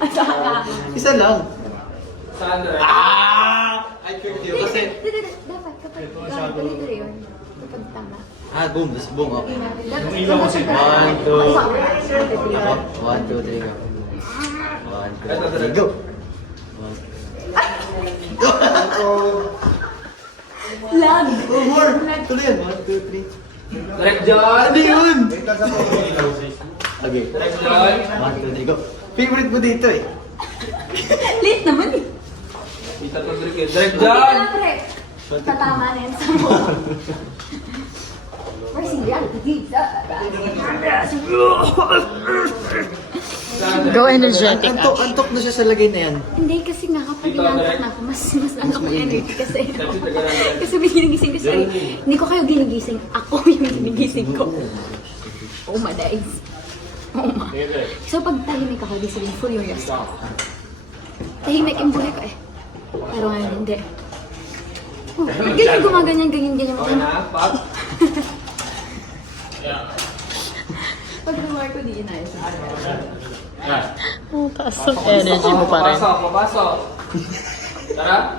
Asala. Isa lang. Sandra. I tricked you kasi... Dapat kapag ganito yun. Kapag tama. Boom. Tapos boom, okay. Yung ilaw kasi. 1, 2. Ako. 1, 2, 3, go. 1, 2, 3, go. Lag. More. Tuloy yan. 1, 2, 3. Direct John. Ano yun? Okay. Direct John. 1, 2, 3, go. Favorite mo dito eh. Late naman eh. Kita to Direct Hindi John. ka lang, pre. Tatama na yan sa mo. Where's the reality? Go energetic. Antok na siya sa lagay na yan. Hindi kasi nga kapag inantok na ako, mas antok ko energy kasi. Kasi may ginigising ko siya. Hindi ko kayo ginigising. Ako yung ginigising ko. Oh my days. Oh my. So pag tahimik ako, di sabihin furious ako. Tahimik yung buhay ko eh. Pero ngayon hindi. Oh, ganyan gumaganyan. Okay na, Pop? Pag naman ko, di inayos. Oh, taas ang energy mo pa rin. Papasok. Tara.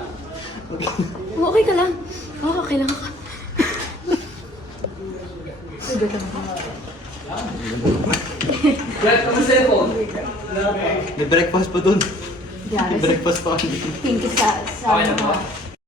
Okay ka lang. Okay lang ako. Pwede ka naman. Get on the cellphone. May breakfast pa dun. Diyan. May breakfast pa. Thank you sa Okay na po.